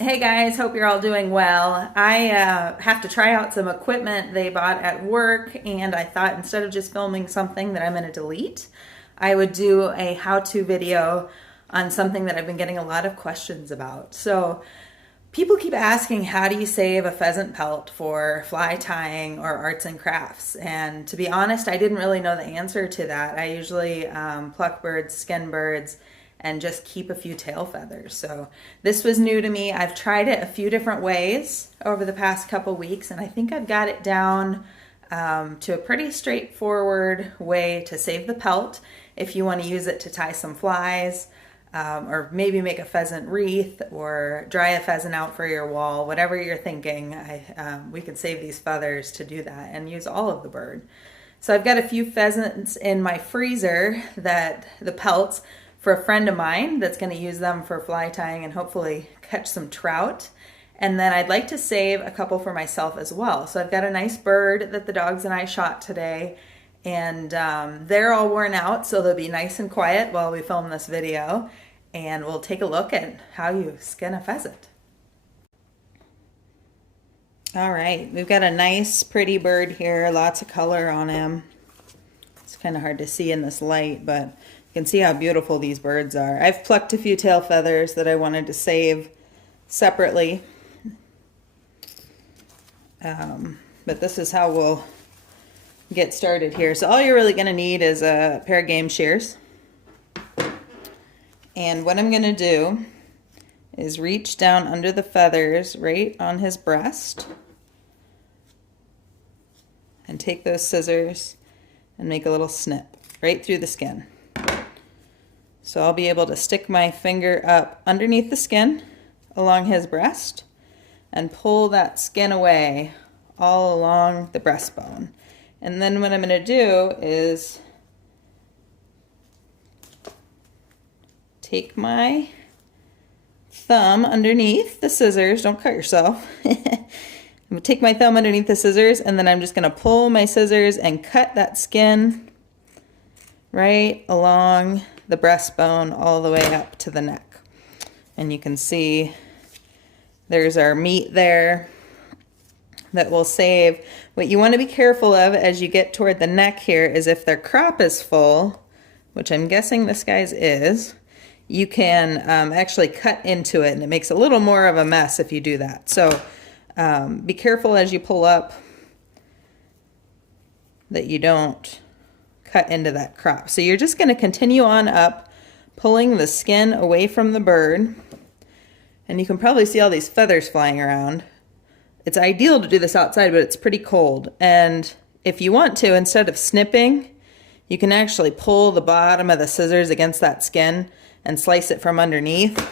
Hey guys, hope you're all doing well. I have to try out some equipment they bought at work, and I thought instead of just filming something that I'm going to delete, I would do a how-to video on something that I've been getting a lot of questions about. So, people keep asking, how do you save a pheasant pelt for fly tying or arts and crafts? And to be honest, I didn't really know the answer to that. I usually pluck birds, skin birds, and just keep a few tail feathers. So this was new to me. I've tried it a few different ways over the past couple weeks, and I think I've got it down to a pretty straightforward way to save the pelt if you want to use it to tie some flies, or maybe make a pheasant wreath or dry a pheasant out for your wall, whatever you're thinking. We can save these feathers to do that and use all of the bird. So I've got a few pheasants in my freezer, that the pelts, for a friend of mine that's going to use them for fly tying and hopefully catch some trout. And then I'd like to save a couple for myself as well. So I've got a nice bird that the dogs and I shot today, and they're all worn out, so they'll be nice and quiet while we film this video, and we'll take a look at how you skin a pheasant. All right, we've got a nice pretty bird here, lots of color on him. It's kind of hard to see in this light, but you can see how beautiful these birds are. I've plucked a few tail feathers that I wanted to save separately. But this is how we'll get started here. So all you're really going to need is a pair of game shears. And what I'm going to do is reach down under the feathers right on his breast and take those scissors and make a little snip right through the skin. So I'll be able to stick my finger up underneath the skin along his breast and pull that skin away all along the breastbone. And then what I'm going to do is take my thumb underneath the scissors. Don't cut yourself. I'm going to take my thumb underneath the scissors, and then I'm just going to pull my scissors and cut that skin right along the breastbone all the way up to the neck. And you can see there's our meat there that we'll save. What you want to be careful of as you get toward the neck here is if their crop is full, which I'm guessing this guy's is, you can actually cut into it, and it makes a little more of a mess if you do that. So be careful as you pull up that you don't cut into that crop. So you're just going to continue on up, pulling the skin away from the bird. And you can probably see all these feathers flying around. It's ideal to do this outside, but it's pretty cold. And if you want to, instead of snipping, you can actually pull the bottom of the scissors against that skin and slice it from underneath,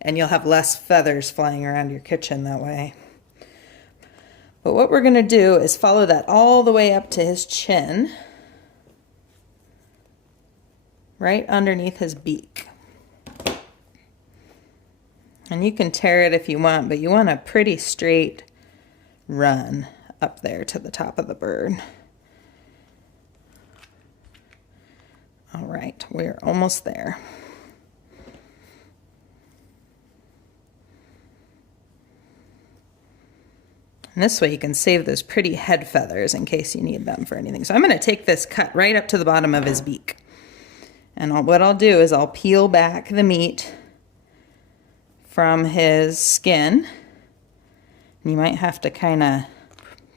and you'll have less feathers flying around your kitchen that way. But what we're going to do is follow that all the way up to his chin, right underneath his beak. And you can tear it if you want, but you want a pretty straight run up there to the top of the bird. All right, we're almost there. And this way you can save those pretty head feathers in case you need them for anything. So I'm going to take this cut right up to the bottom of his beak. And what I'll do is I'll peel back the meat from his skin. You might have to kind of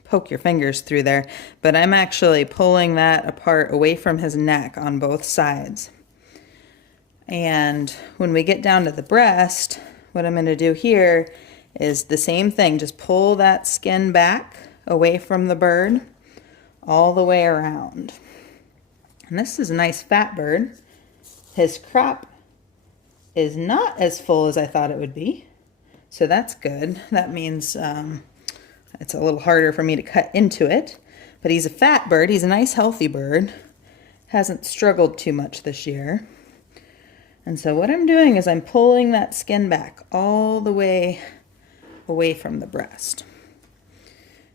poke your fingers through there, but I'm actually pulling that apart away from his neck on both sides. And when we get down to the breast, what I'm going to do here is the same thing. Just pull that skin back away from the bird all the way around. And this is a nice fat bird. His crop is not as full as I thought it would be, so that's good. That means it's a little harder for me to cut into it, but he's a fat bird. He's a nice healthy bird. Hasn't struggled too much this year. And so what I'm doing is I'm pulling that skin back all the way away from the breast.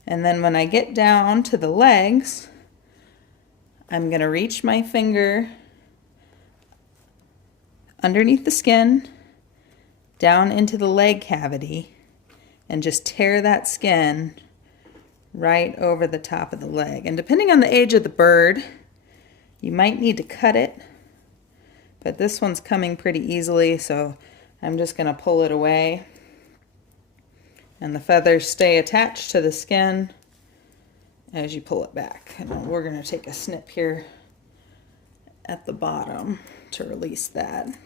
And then when I get down to the legs, I'm going to reach my finger underneath the skin, down into the leg cavity and just tear that skin right over the top of the leg. And depending on the age of the bird, you might need to cut it, but this one's coming pretty easily, so I'm just going to pull it away. And the feathers stay attached to the skin as you pull it back. And we're going to take a snip here at the bottom to release that.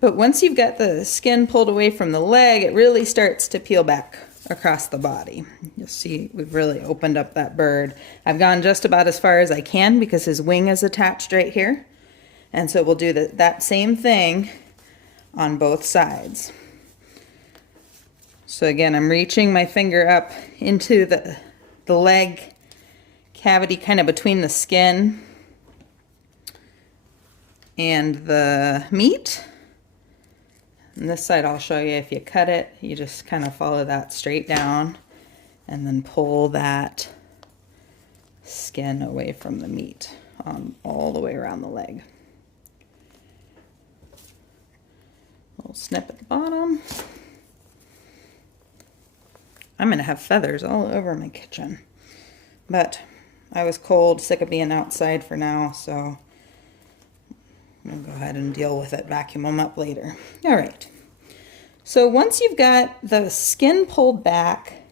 But once you've got the skin pulled away from the leg, it really starts to peel back across the body. You'll see we've really opened up that bird. I've gone just about as far as I can because his wing is attached right here. And so we'll do that same thing on both sides. So again, I'm reaching my finger up into the leg cavity, kind of between the skin and the meat. And this side I'll show you. If you cut it, you just kind of follow that straight down and then pull that skin away from the meat all the way around the leg. A little snip at the bottom. I'm going to have feathers all over my kitchen. But I was cold, sick of being outside for now, so I'm going to go ahead and deal with it, vacuum them up later. All right. So once you've got the skin pulled back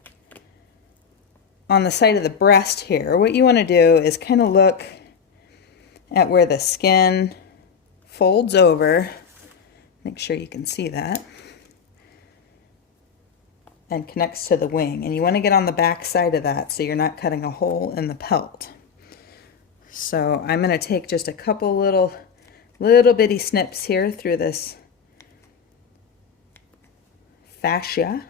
on the side of the breast here, what you want to do is kind of look at where the skin folds over. Make sure you can see that. And connects to the wing. And you want to get on the back side of that so you're not cutting a hole in the pelt. So I'm going to take just a couple little bitty snips here through this fascia.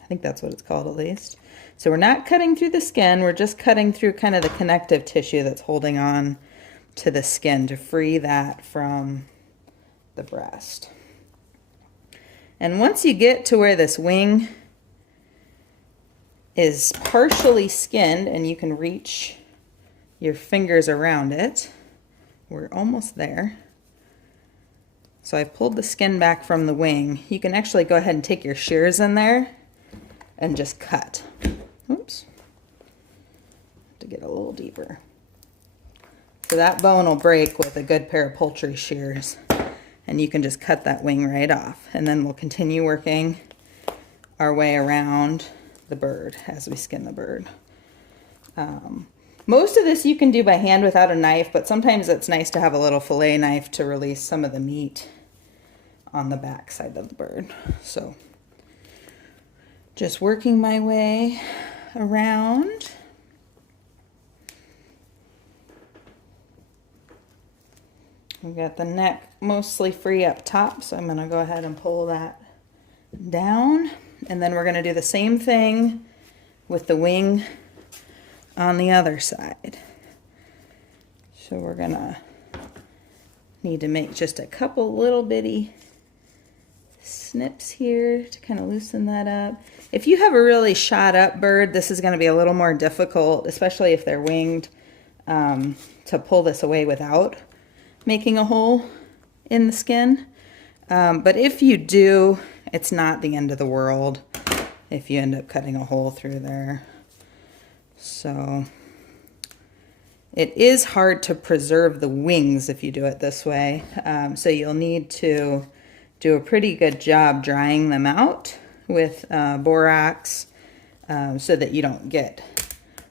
I think that's what it's called at least. So we're not cutting through the skin, we're just cutting through kind of the connective tissue that's holding on to the skin to free that from the breast. And once you get to where this wing is partially skinned and you can reach your fingers around it, we're almost there. So I've pulled the skin back from the wing. You can actually go ahead and take your shears in there and just cut. Oops. To get a little deeper. So that bone will break with a good pair of poultry shears. And you can just cut that wing right off. And then we'll continue working our way around the bird as we skin the bird. Most of this you can do by hand without a knife, but sometimes it's nice to have a little fillet knife to release some of the meat on the back side of the bird. So just working my way around. We've got the neck mostly free up top, so I'm going to go ahead and pull that down. And then we're going to do the same thing with the wing on the other side. So we're going to need to make just a couple little bitty snips here to kind of loosen that up. If you have a really shot up bird, this is going to be a little more difficult, especially if they're winged, to pull this away without making a hole in the skin. But if you do, it's not the end of the world if you end up cutting a hole through there. So it is hard to preserve the wings if you do it this way. So you'll need to do a pretty good job drying them out with borax so that you don't get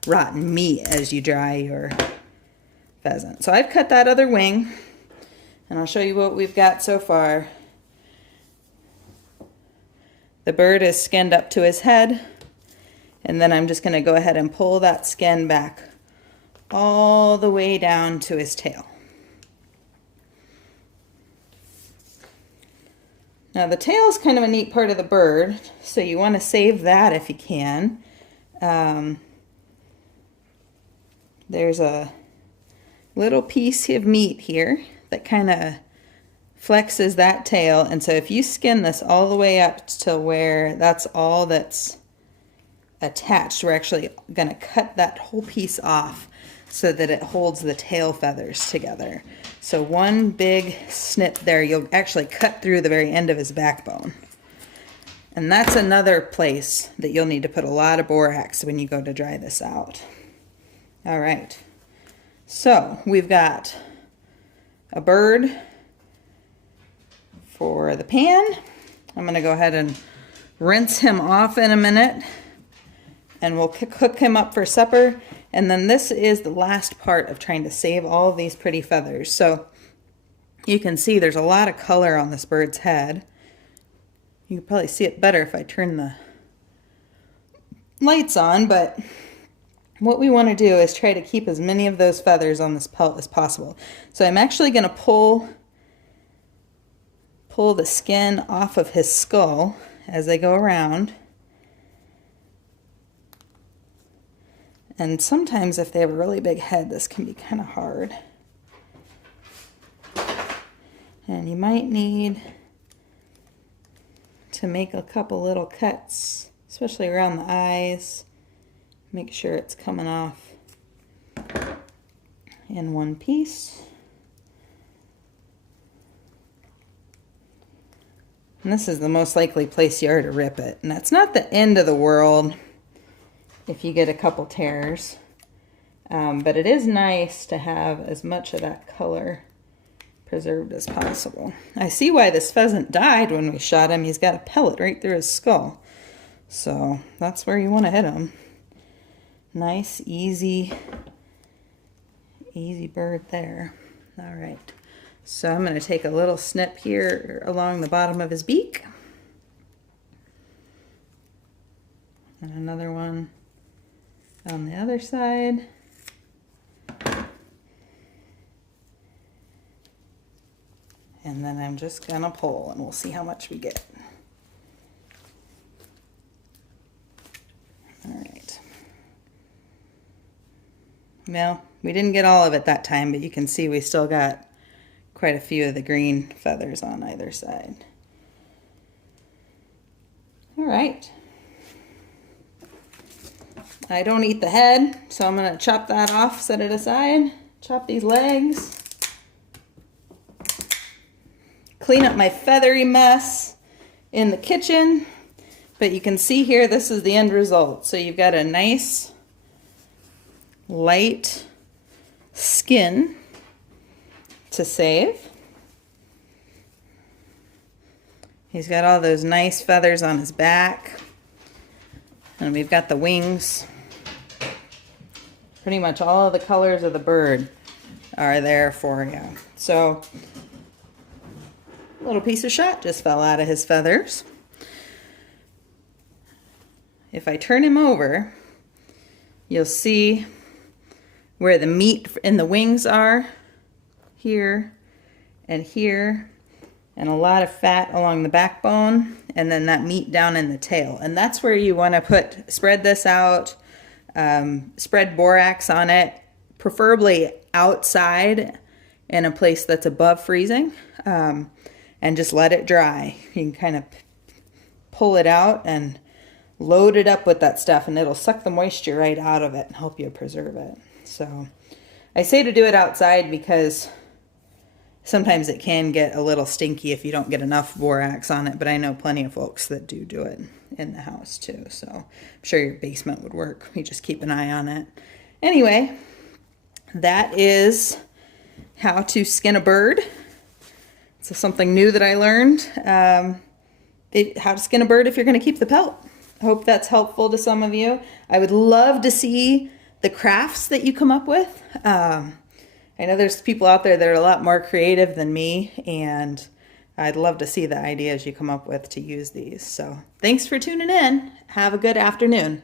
rotten meat as you dry your pheasant. So I've cut that other wing and I'll show you what we've got so far. The bird is skinned up to his head, and then I'm just going to go ahead and pull that skin back all the way down to his tail. Now the tail is kind of a neat part of the bird, so you want to save that if you can. There's a little piece of meat here that kind of flexes that tail, and so if you skin this all the way up to where that's all that's attached, we're actually going to cut that whole piece off so that it holds the tail feathers together. So one big snip there, you'll actually cut through the very end of his backbone. And that's another place that you'll need to put a lot of borax when you go to dry this out. All right, so we've got a bird for the pan. I'm gonna go ahead and rinse him off in a minute, and we'll cook him up for supper. And then this is the last part of trying to save all of these pretty feathers. So you can see there's a lot of color on this bird's head. You can probably see it better if I turn the lights on, but what we want to do is try to keep as many of those feathers on this pelt as possible. So I'm actually going to pull the skin off of his skull as I go around. And sometimes if they have a really big head, this can be kind of hard. And you might need to make a couple little cuts, especially around the eyes. Make sure it's coming off in one piece. And this is the most likely place you are to rip it. And that's not the end of the world if you get a couple tears. But it is nice to have as much of that color preserved as possible. I see why this pheasant died when we shot him. He's got a pellet right through his skull. So that's where you want to hit him. Nice, easy bird there. All right. So I'm going to take a little snip here along the bottom of his beak. And another one on the other side. And then I'm just going to pull and we'll see how much we get. All right. Well, we didn't get all of it that time, but you can see we still got quite a few of the green feathers on either side. All right. I don't eat the head, so I'm going to chop that off, set it aside, chop these legs, clean up my feathery mess in the kitchen. But you can see here, this is the end result. So you've got a nice light skin to save. He's got all those nice feathers on his back, and we've got the wings. Pretty much all of the colors of the bird are there for you. So a little piece of shot just fell out of his feathers. If I turn him over, you'll see where the meat in the wings are, here and here, and a lot of fat along the backbone, and then that meat down in the tail. And that's where you want to spread this out, spread borax on it, preferably outside in a place that's above freezing, and just let it dry. You can kind of pull it out and load it up with that stuff, and it'll suck the moisture right out of it and help you preserve it. So I say to do it outside because sometimes it can get a little stinky if you don't get enough borax on it, but I know plenty of folks that do it in the house too. So I'm sure your basement would work. You just keep an eye on it. Anyway, that is how to skin a bird. It's something new that I learned. How to skin a bird if you're going to keep the pelt. I hope that's helpful to some of you. I would love to see the crafts that you come up with. I know there's people out there that are a lot more creative than me, and I'd love to see the ideas you come up with to use these. So thanks for tuning in. Have a good afternoon.